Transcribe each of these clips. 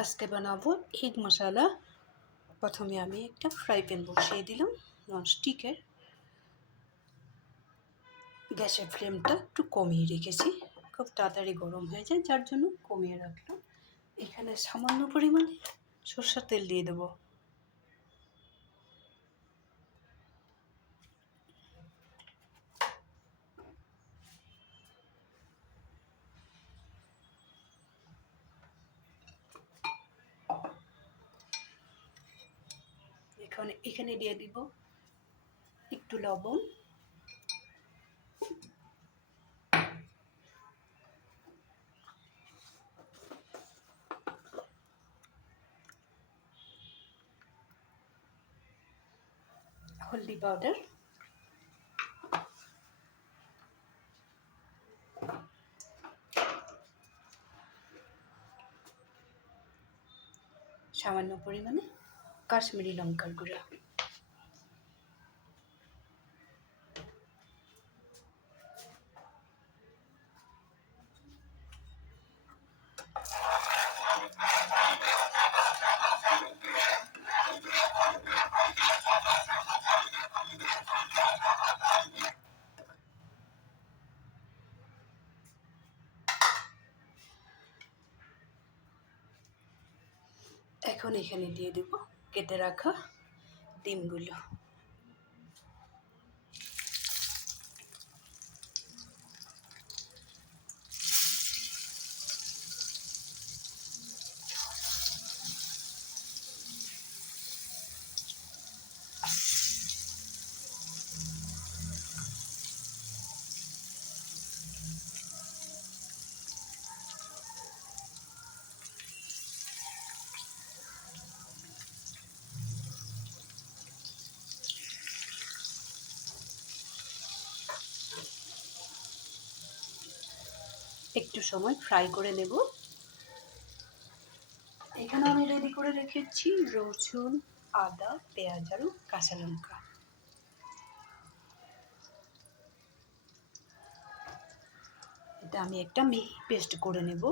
আজকে বানাবো এগ মশলা। প্রথমে আমি একটা ফ্রাই প্যান বসিয়ে দিলাম ননস্টিকের। গ্যাসের ফ্লেমটা একটু কমিয়ে রেখেছি, খুব তাড়াতাড়ি গরম হয়ে যায় যার জন্য কমিয়ে রাখলাম। এখানে সামান্য পরিমাণে সরষের তেল দিয়ে দেবো। এখানে দিয়ে দিব একটু লবণ, হলদি পাউডার, সামান্য পরিমাণে কাশ্মীরি লঙ্কার গুঁড়া। এখন এখানে দিয়ে দেব কেটে রাখা ডিমগুলো। একটু সময় ফ্রাই করে নেব। এখানে আমি রেডি করে রেখেছি রসুন, আদা, পেঁয়াজ আর কাঁচা লঙ্কা। এটা আমি একটা মিহি পেস্ট করে নেব।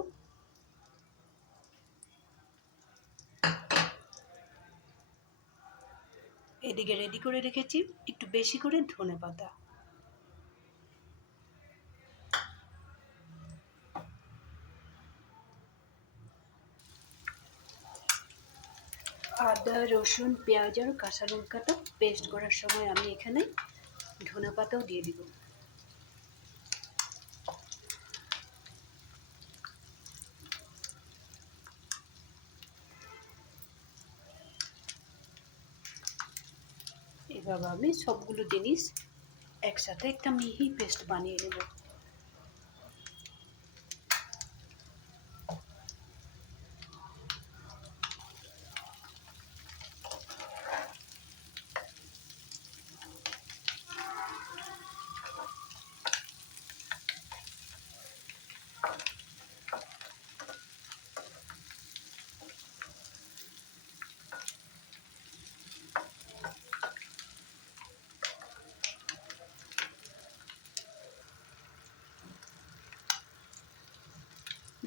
এদিকে রেডি করে রেখেছি একটু বেশি করে ধনেপাতা। আদা, রসুন, পেঁয়াজ আর কাঁচা লঙ্কাটা পেস্ট করার সময় আমি এখানে ধনেপাতাও দিয়ে দিব। এভাবে আমি সবগুলো জিনিস একসাথে একটা মিহি পেস্ট বানিয়ে নেব।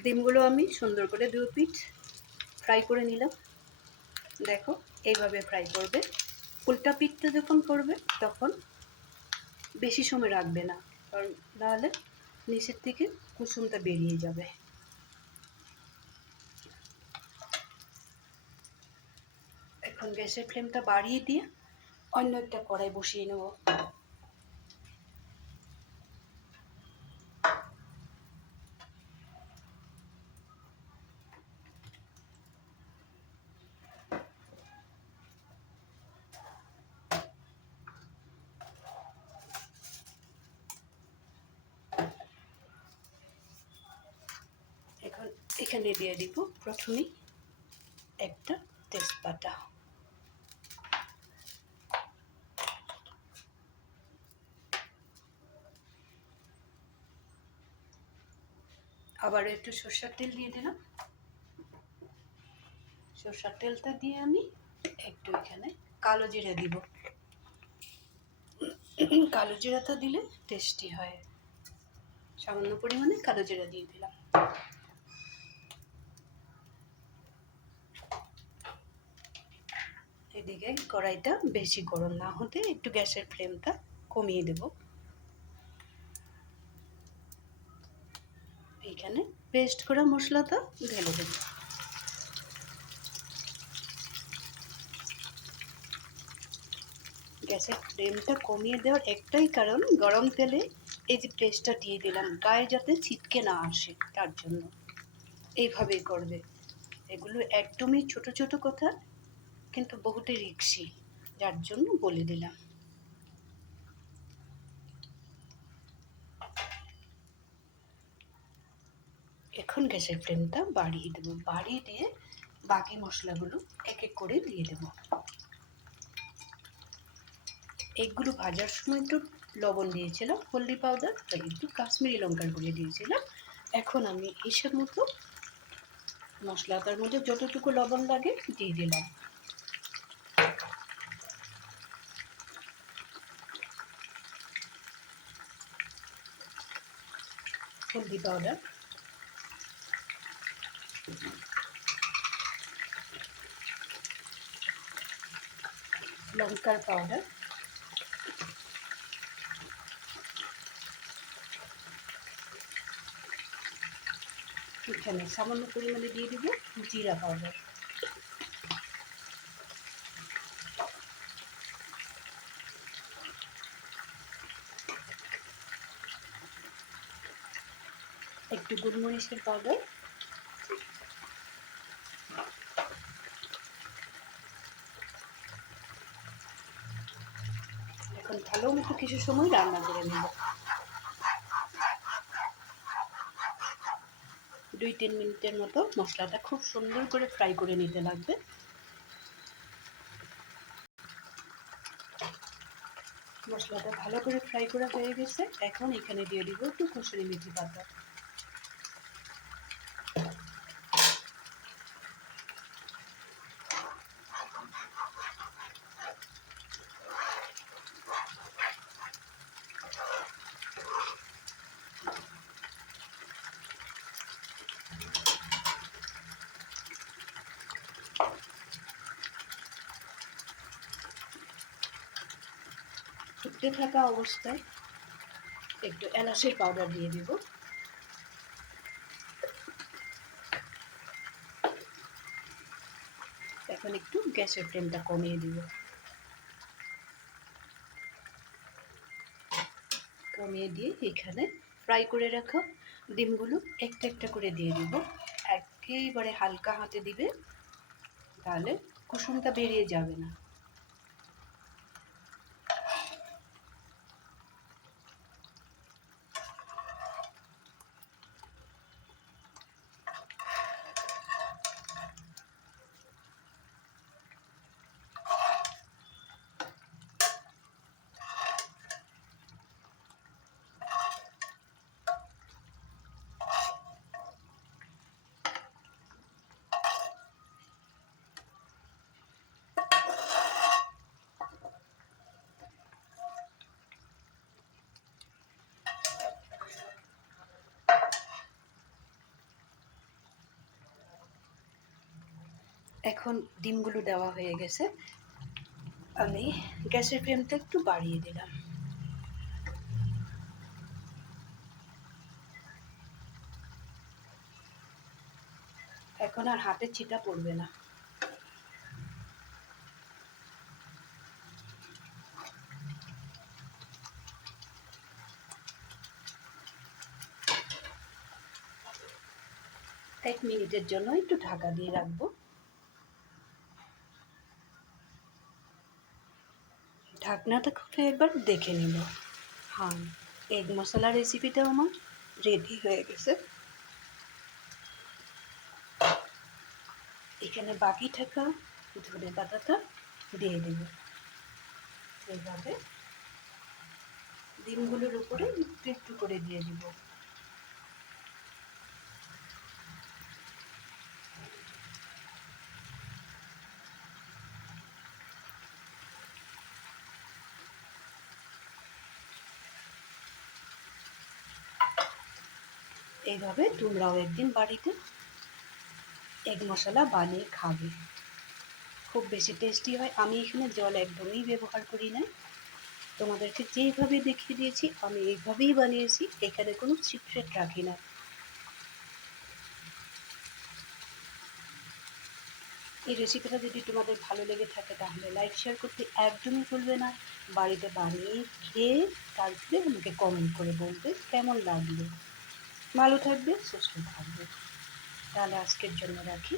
ডিমগুলো আমি সুন্দর করে 2 পিঠ ফ্রাই করে নিলাম। দেখো এইভাবে ফ্রাই করবে। উল্টা পিঠটা যখন করবে তখন বেশি সময় রাখবে না, কারণ নাহলে নিচের থেকে কুসুমটা বেরিয়ে যাবে। এখন গ্যাসের ফ্লেমটা বাড়িয়ে দিয়ে অন্য একটা কড়াই বসিয়ে নেব। এখন এখানে দিয়ে দিব প্রথমেই একটা তেজপাতা, আবার একটু সরষের তেল দিয়ে দিলাম। সরষের তেলটা দিয়ে আমি একটু এখানে কালো জিরা দিব। কালো জিরাটা দিলে টেস্টি হয়। সামান্য পরিমাণে কালো জিরা দিয়ে দিলাম। এদিকে কড়াইটা বেশি গরম না হতে একটু গ্যাসের ফ্লেমটা কমিয়ে দেব। এইখানে পেস্ট করা মশলাটা ঢেলে দেব। গ্যাসের ফ্লেমটা কমিয়ে দেওয়ার একটাই কারণ, গরম তেলে এই যে পেস্টটা দিয়ে দিলাম, গায়ে যাতে ছিটকে না আসে তার জন্য। এইভাবেই করবে। এগুলো একদমই ছোট ছোট কথা, কিন্তু বহুতই রিস্কি, যার জন্য বলে দিলাম। এখন গ্যাসের ফ্লেমটা বাড়িয়ে দেবো, বাড়িয়ে দিয়ে বাকি মশলাগুলো এক এক করে দিয়ে দেবো। এগুলো ভাজার সময় একটু লবণ দিয়েছিলাম, হলদি পাউডার, একটু কাশ্মীরি লঙ্কার গুঁড়ো দিয়েছিলাম। এখন আমি হিসেব মতো মশলাটার মধ্যে যতটুকু লবণ লাগে দিয়ে দিলাম। হলদি পাউডার, লঙ্কার পাউডার, এখানে সামান্য পরিমাণে দিয়ে দিব জিরা পাউডার। একটু গোলমরিচের পাউডার, এখন ভালো মতো কিছু সময় রান্না করে নেব। 2-3 মিনিটের মতো মশলাটা খুব সুন্দর করে ফ্রাই করে নিতে লাগবে। মশলাটা ভালো করে ফ্রাই করা হয়ে গেছে। এখন এখানে দিয়ে দিব একটু কসুরি মেথি পাতা। ফুটতে থাকা অবস্থায় একটু এলাচের পাউডার দিয়ে দিব। এখন একটু গ্যাসের ফ্লেমটা কমিয়ে দিব। কমিয়ে দিয়ে এখানে ফ্রাই করে রাখা ডিমগুলো একটা একটা করে দিয়ে দিব। একেবারে হালকা হাতে দিবে, তাহলে কুসুমটা বেরিয়ে যাবে না। এখন ডিমগুলো দেওয়া হয়ে গেছে, আমি গ্যাসের ফ্লেমটা একটু বাড়িয়ে দিলাম। এখন আর হাতে ছিটা পড়বে না। এক মিনিটের জন্য একটু ঢাকা দিয়ে রাখবো। ঢাকনাটা খুলে একবার দেখে নিব। হ্যাঁ, এগ মশলা রেসিপিটাও আমার রেডি হয়ে গেছে। এখানে বাকি থাকা ধনে পাতাটা দিয়ে দেব। এইভাবে ডিমগুলোর উপরে একটু একটু করে দিয়ে দিব। এইভাবে তোমরাও একদিন বাড়িতে এগ মশলা বানিয়ে খাবে, খুব বেশি টেস্টি হয়। আমি এখানে জল একদমই ব্যবহার করি না। তোমাদেরকে যেইভাবে দেখিয়ে দিয়েছি আমি এইভাবেই বানিয়েছি, এখানে কোনো সিক্রেট রাখি না। এই রেসিপিটা যদি তোমাদের ভালো লেগে থাকে তাহলে লাইক শেয়ার করতে একদমই ভুলবে না। বাড়িতে বানিয়ে খেয়ে তারপরে আমাকে কমেন্ট করে বলবে কেমন লাগলো। ভালো থাকবে, সুস্থ থাকবে। তাহলে আজকের জন্য রাখি।